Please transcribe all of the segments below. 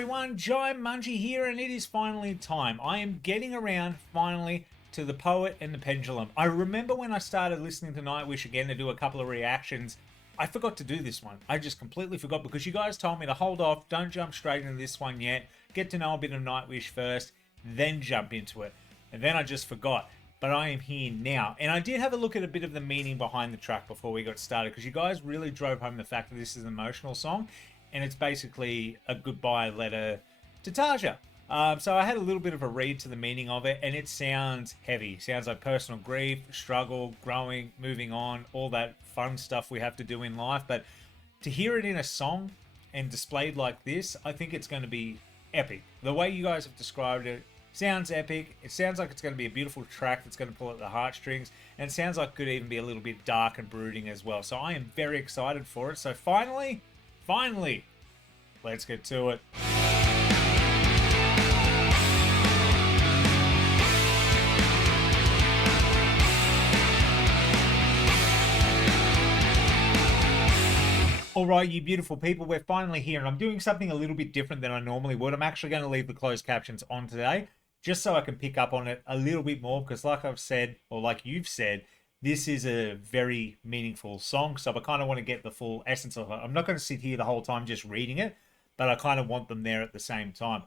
everyone, Jaimunji here, and it is finally time. I am getting around, finally, to The Poet and the Pendulum. I remember when I started listening to Nightwish again to do a couple of reactions, I forgot to do this one. I just completely forgot because you guys told me to hold off, don't jump straight into this one yet, get to know a bit of Nightwish first, then jump into it. And then I just forgot. But I am here now. And I did have a look at a bit of the meaning behind the track before we got started, because you guys really drove home the fact that this is an emotional song. And it's basically a goodbye letter to Taja. So I had a little bit of a read to the meaning of it, and it sounds heavy. Sounds like personal grief, struggle, growing, moving on, all that fun stuff we have to do in life. But to hear it in a song and displayed like this, I think it's going to be epic. The way you guys have described it sounds epic. It sounds like it's going to be a beautiful track that's going to pull at the heartstrings, and it sounds like it could even be a little bit dark and brooding as well. So I am very excited for it. So finally, let's get to it. Alright, you beautiful people, we're finally here, and I'm doing something a little bit different than I normally would. I'm actually going to leave the closed captions on today, just so I can pick up on it a little bit more, because like I've said, or like you've said, this is a very meaningful song, so I kind of want to get the full essence of it. I'm not going to sit here the whole time just reading it, but I kind of want them there at the same time.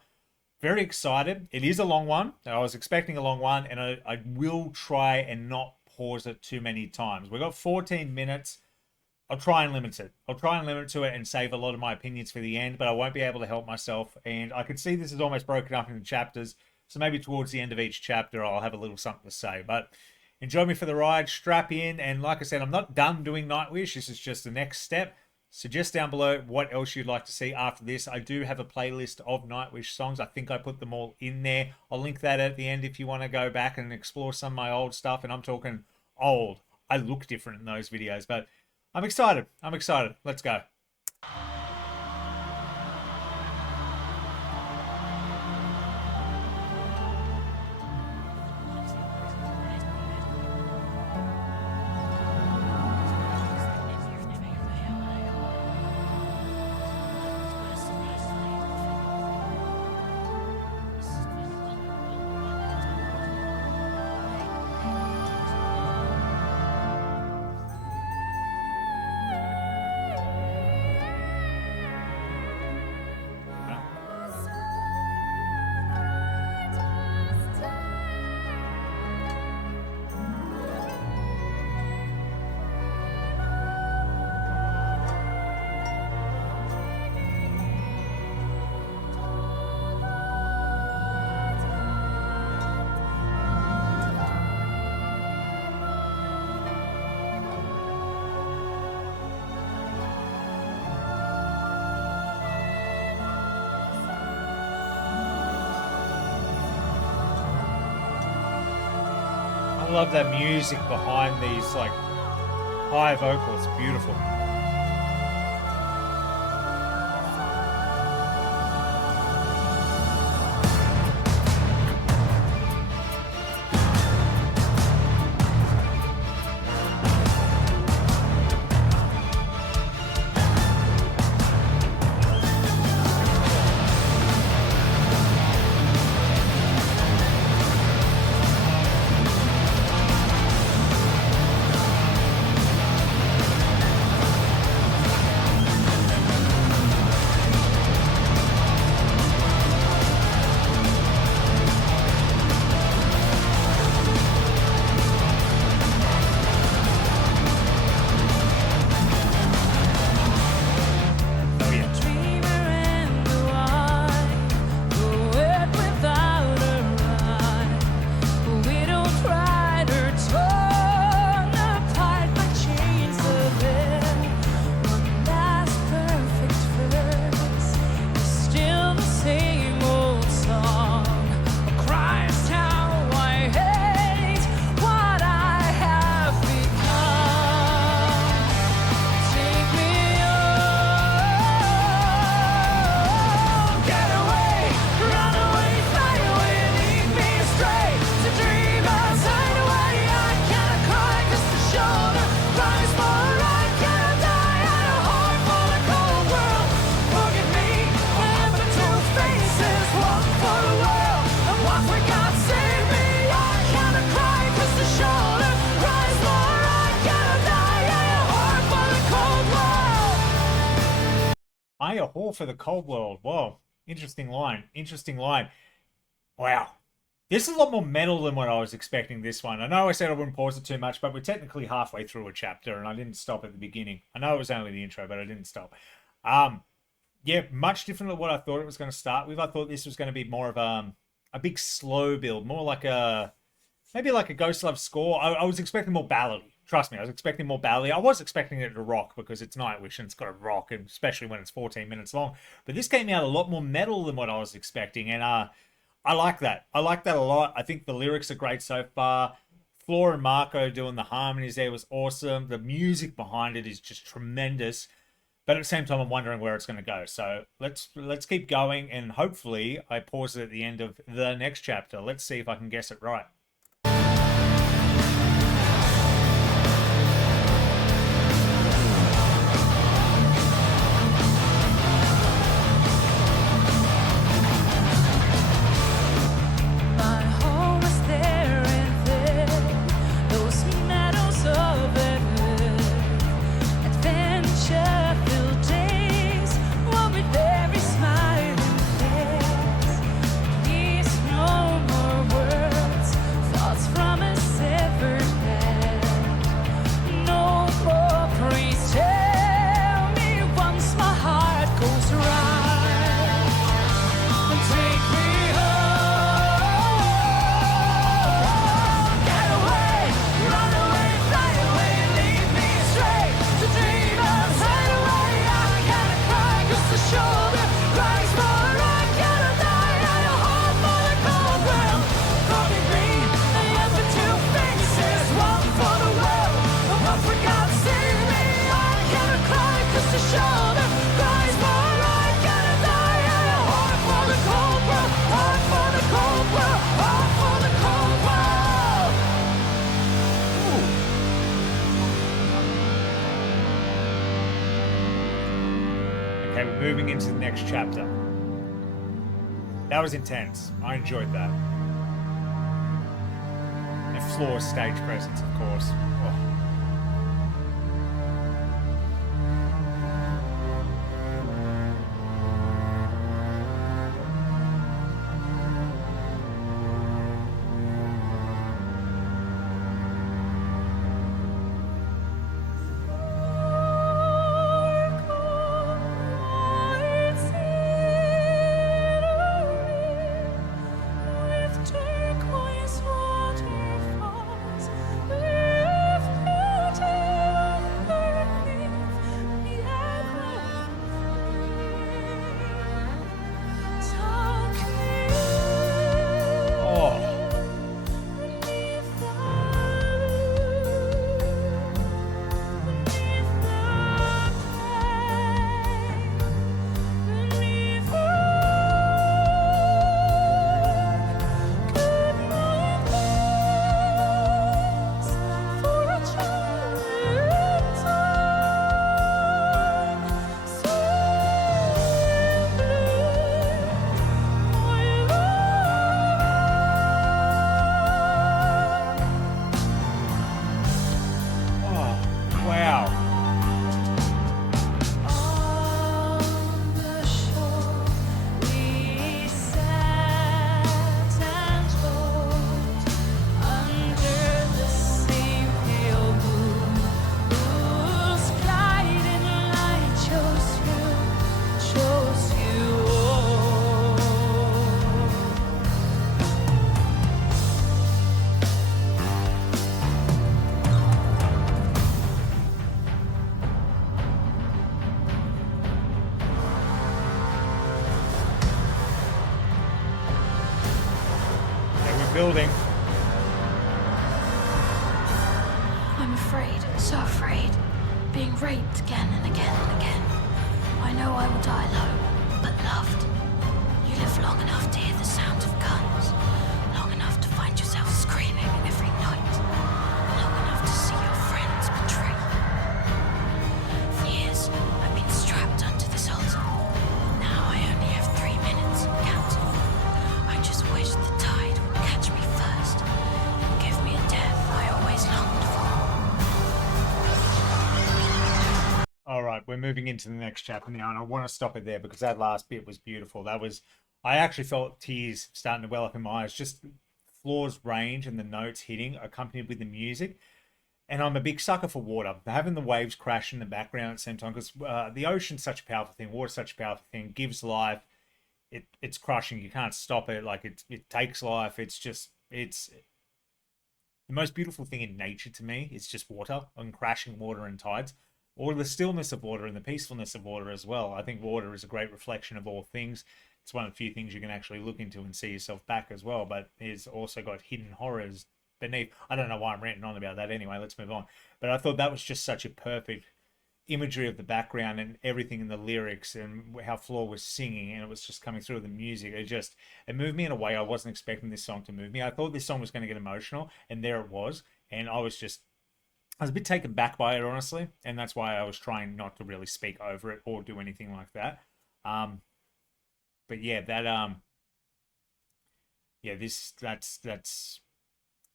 Very excited. It is a long one. I was expecting a long one, and I will try and not pause it too many times. We've got 14 minutes. I'll try and limit it. I'll try and limit to it and save a lot of my opinions for the end, but I won't be able to help myself. And I can see this is almost broken up into chapters, so maybe towards the end of each chapter, I'll have a little something to say. But enjoy me for the ride, strap in, and like I said, I'm not done doing Nightwish. This is just the next step. Suggest down below what else you'd like to see after this. I do have a playlist of Nightwish songs. I think I put them all in there. I'll link that at the end if you want to go back and explore some of my old stuff. And I'm talking old. I look different in those videos, but I'm excited. Let's go. I love that music behind these like high vocals. Beautiful. day, a haul for the cold world. Whoa, interesting line. Interesting line. Wow. This is a lot more metal than what I was expecting this one. I know I said I wouldn't pause it too much, but we're technically halfway through a chapter, and I didn't stop at the beginning. I know it was only the intro, but I didn't stop. Yeah, much different than what I thought it was going to start with. I thought this was going to be more of a big slow build, more like maybe like a Ghost Love score. I was expecting more ballady. Trust me, I was expecting more ballady. I was expecting it to rock because it's Nightwish and it's got to rock, and especially when it's 14 minutes long. But this came out a lot more metal than what I was expecting, and I like that. I like that a lot. I think the lyrics are great so far. Floor and Marco doing the harmonies there was awesome. The music behind it is just tremendous. But at the same time, I'm wondering where it's going to go. So let's keep going, and hopefully I pause it at the end of the next chapter. Let's see if I can guess it right. Moving into the next chapter. That was intense. I enjoyed that. And Floor's stage presence, of course. Oh. Building. I'm afraid, so afraid. Being raped again and again and again. I know I will die alone, but loved. You live long enough to hear the sound of guns. Long enough to find yourself screaming every night. Long enough to see your friends betray you. For years, I've been strapped onto this altar. Now I only have 3 minutes, counting. I just wish the tide would catch me first and give me a death I always longed for. All right, right, we're moving into the next chapter now, and I want to stop it there because that last bit was beautiful. I actually felt tears starting to well up in my eyes. Just Floor's range and the notes hitting, accompanied with the music. And I'm a big sucker for water. Having the waves crash in the background at the same time, because the ocean's such a powerful thing. Water's such a powerful thing. Gives life. It's crushing. You can't stop it. Like it takes life. It's the most beautiful thing in nature to me. It's just water and crashing water and tides, or the stillness of water and the peacefulness of water as well. I think water is a great reflection of all things. It's one of the few things you can actually look into and see yourself back as well. But it's also got hidden horrors beneath. I don't know why I'm ranting on about that anyway. Let's move on. But I thought that was just such a perfect imagery of the background and everything in the lyrics and how Floor was singing, and it was just coming through the music. It moved me in a way I wasn't expecting this song to move me. I thought this song was going to get emotional, and there it was. And I was a bit taken back by it, honestly, and that's why I was trying not to really speak over it or do anything like that. But yeah, that's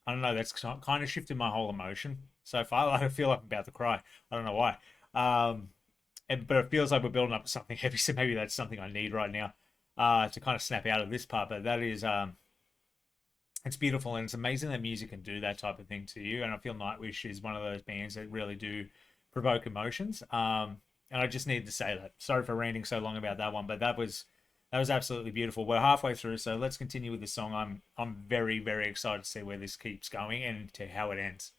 I don't know, that's kind of shifted my whole emotion so far. I feel like I'm about to cry. I don't know why. But it feels like we're building up to something heavy, so maybe that's something I need right now to kind of snap out of this part. But that is, it's beautiful, and it's amazing that music can do that type of thing to you. And I feel Nightwish is one of those bands that really do provoke emotions. And I just needed to say that. Sorry for ranting so long about that one, but that was absolutely beautiful. We're halfway through, so let's continue with the song. I'm very, very excited to see where this keeps going and to how it ends.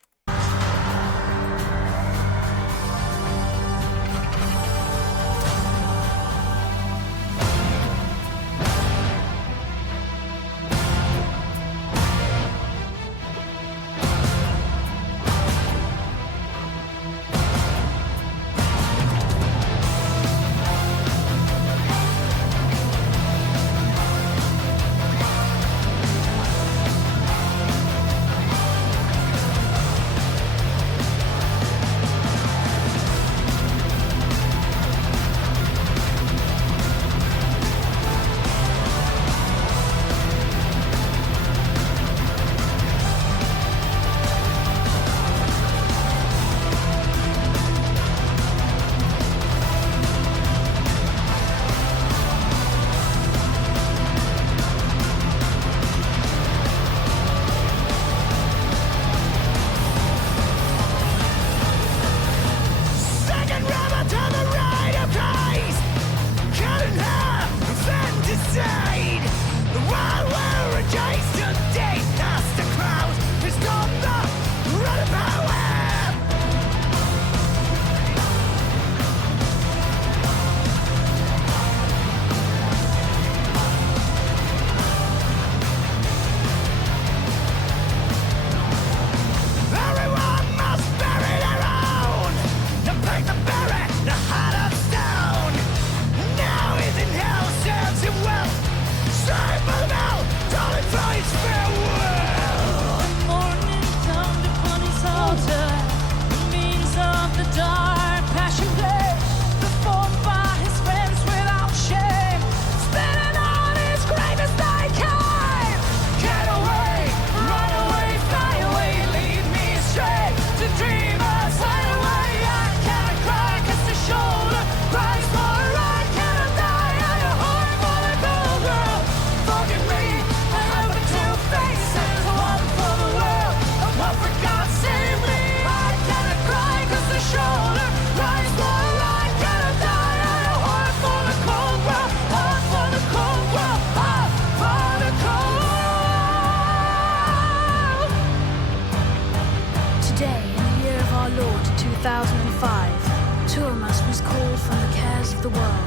Tuomas was called from the cares of the world.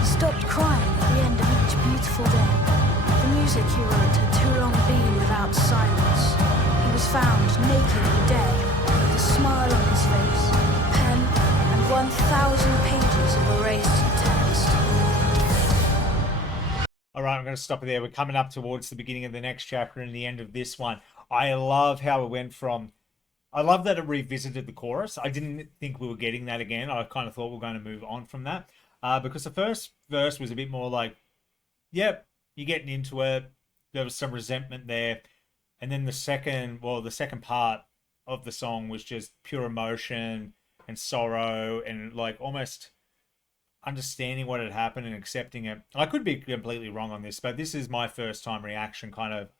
He stopped crying at the end of each beautiful day. The music he wrote had too long been without silence. He was found naked and dead, with a smile on his face, a pen, and 1,000 pages of erased text. All right, I'm going to stop it there. We're coming up towards the beginning of the next chapter and the end of this one. I love how it went from... I love that it revisited the chorus. I didn't think we were getting that again. I kind of thought we were going to move on from that. Because the first verse was a bit more like, yep, you're getting into it. There was some resentment there. And then the second part of the song was just pure emotion and sorrow and like almost understanding what had happened and accepting it. I could be completely wrong on this, but this is my first time reaction, kind of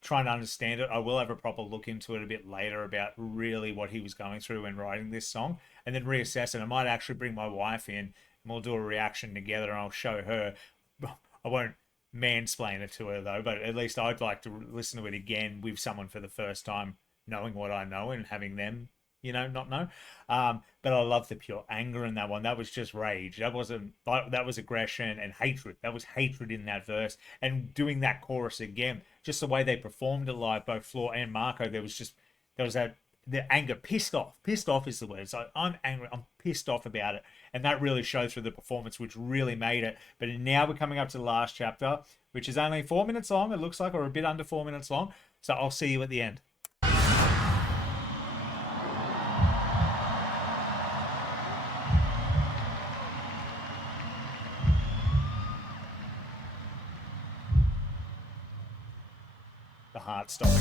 trying to understand it. I will have a proper look into it a bit later about really what he was going through when writing this song, and then reassess it. I might actually bring my wife in and we'll do a reaction together, and I'll show her. I won't mansplain it to her though, but at least I'd like to listen to it again with someone for the first time, knowing what I know and having them, not know. But I love the pure anger in that one. That was just rage. That was aggression and hatred. That was hatred in that verse. And doing that chorus again, just the way they performed it live, both Floor and Marco, there was that the anger, pissed off. Pissed off is the word. So I'm angry. I'm pissed off about it, and that really showed through the performance, which really made it. But now we're coming up to the last chapter, which is only 4 minutes long. It looks like, or a bit under 4 minutes long. So I'll see you at the end. The heart stopping.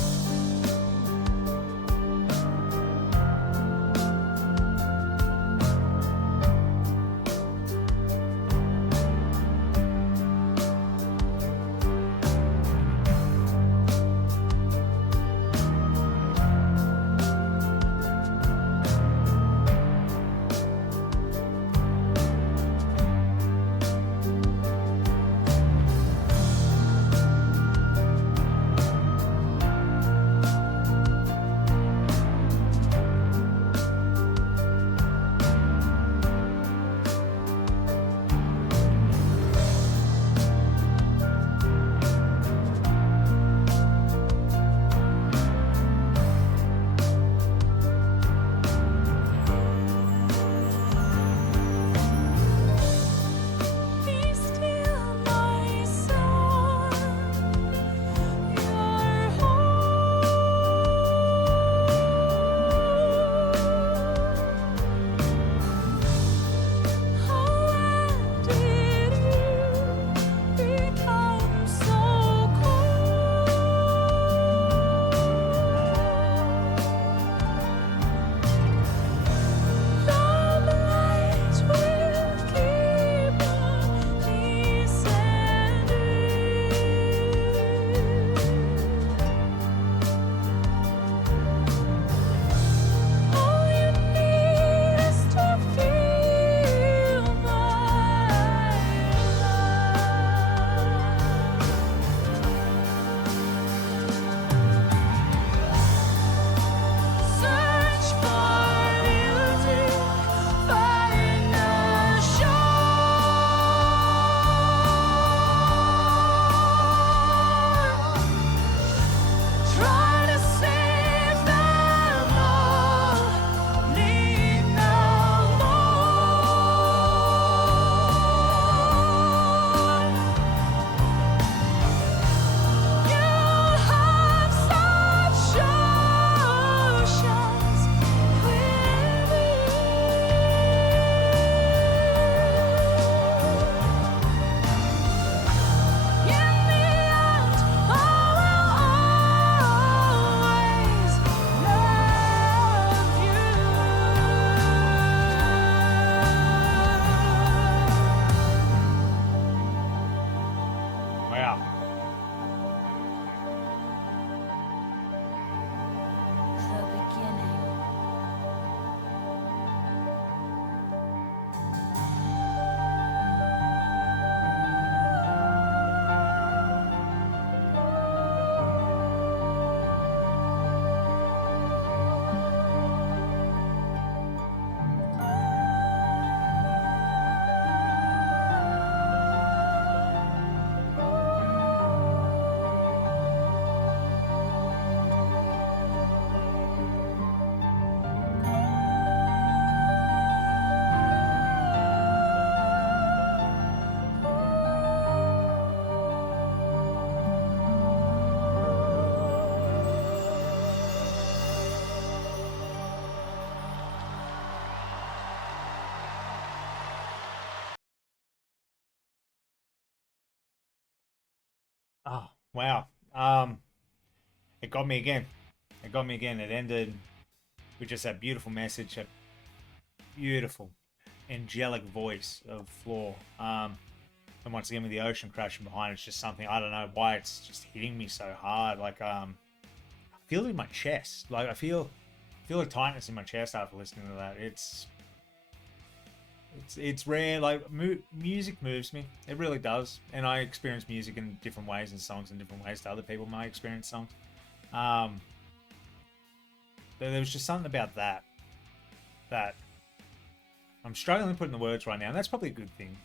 Oh, wow. It got me again. It got me again. It ended with just that beautiful message. beautiful, angelic voice of Floor. And once again with the ocean crashing behind, it's just something, I don't know why it's just hitting me so hard. Like I feel it in my chest. Like I feel a tightness in my chest after listening to that. It's rare. Like music moves me. It really does. And I experience music in different ways and songs in different ways to other people might experience songs. There was just something about that I'm struggling putting the words right now, and that's probably a good thing,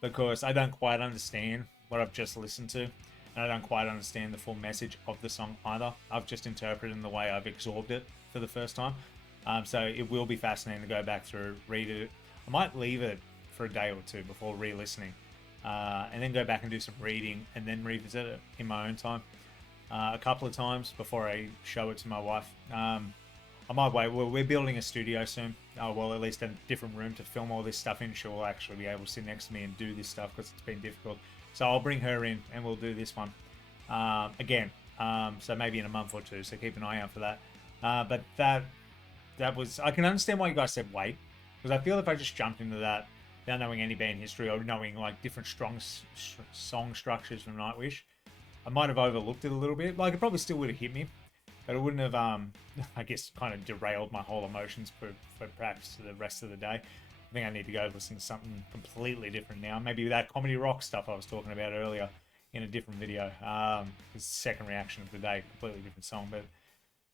because I don't quite understand what I've just listened to, and I don't quite understand the full message of the song either. I've just interpreted it in the way I've absorbed it for the first time, so it will be fascinating to go back through, read it. I might leave it for a day or two before re-listening, and then go back and do some reading, and then revisit it in my own time. A couple of times before I show it to my wife. I might wait. We're building a studio soon. Well, at least a different room to film all this stuff in. She'll actually be able to sit next to me and do this stuff because it's been difficult. So I'll bring her in and we'll do this one again. So maybe in a month or two. So keep an eye out for that. But that was. I can understand why you guys said wait, because I feel if I just jumped into that without knowing any band history or knowing like different strong song structures from Nightwish, I might have overlooked it a little bit. Like it probably still would have hit me, but it wouldn't have, I guess, kind of derailed my whole emotions for perhaps the rest of the day. I think I need to go listen to something completely different now. Maybe that comedy rock stuff I was talking about earlier in a different video. It's the second reaction of the day, completely different song. But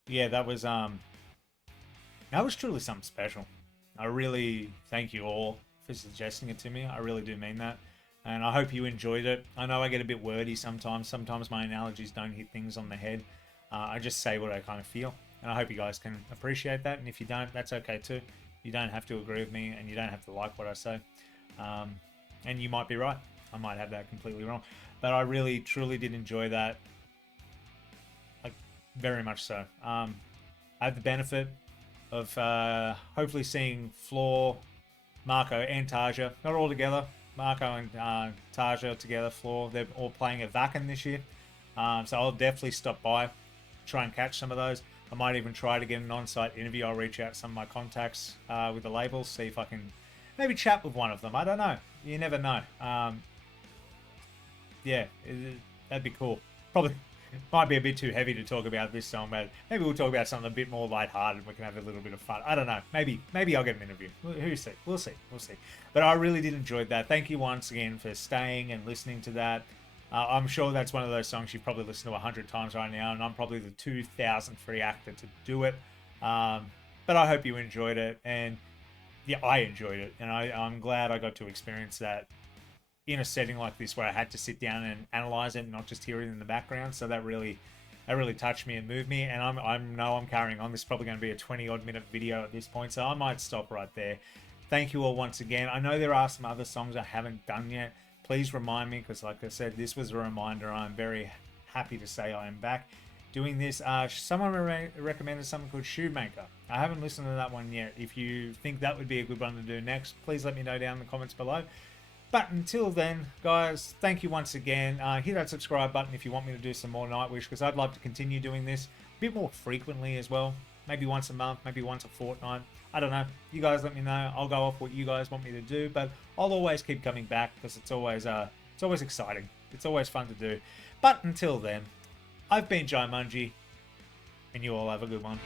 yeah, that was truly something special. I really thank you all for suggesting it to me. I really do mean that. And I hope you enjoyed it. I know I get a bit wordy sometimes. Sometimes my analogies don't hit things on the head. I just say what I kind of feel, and I hope you guys can appreciate that. And if you don't, that's okay too. You don't have to agree with me, and you don't have to like what I say. And you might be right. I might have that completely wrong, but I really, truly did enjoy that. Like very much so. I have the benefit of hopefully seeing Floor, Marco, and Tarja not all together. Marco and Tarja together. Floor. They're all playing at Wacken this year, so I'll definitely stop by. Try and catch some of those. I might even try to get an on-site interview. I'll reach out to some of my contacts with the labels, see if I can maybe chat with one of them. I don't know. You never know. Yeah, that'd be cool. Probably might be a bit too heavy to talk about this song, but maybe we'll talk about something a bit more lighthearted. We can have a little bit of fun. I don't know. Maybe I'll get an interview. Who's see? We'll see. But I really did enjoy that. Thank you once again for staying and listening to that. I'm sure that's one of those songs you've probably listened to 100 times right now, and I'm probably the 2,000th reactor to do it. But I hope you enjoyed it, and yeah, I enjoyed it, and I'm glad I got to experience that in a setting like this where I had to sit down and analyze it and not just hear it in the background. So that really touched me and moved me, and I know I'm carrying on. This is probably going to be a 20-odd minute video at this point, so I might stop right there. Thank you all once again. I know there are some other songs I haven't done yet. Please remind me, because like I said, this was a reminder. I'm very happy to say I am back doing this. Someone recommended something called Shoemaker. I haven't listened to that one yet. If you think that would be a good one to do next, please let me know down in the comments below. But until then, guys, thank you once again. Hit that subscribe button if you want me to do some more Nightwish, because I'd love to continue doing this a bit more frequently as well. Maybe once a month, maybe once a fortnight. I don't know. You guys let me know. I'll go off what you guys want me to do, but I'll always keep coming back because it's always exciting. It's always fun to do. But until then, I've been Jaimunji, and you all have a good one.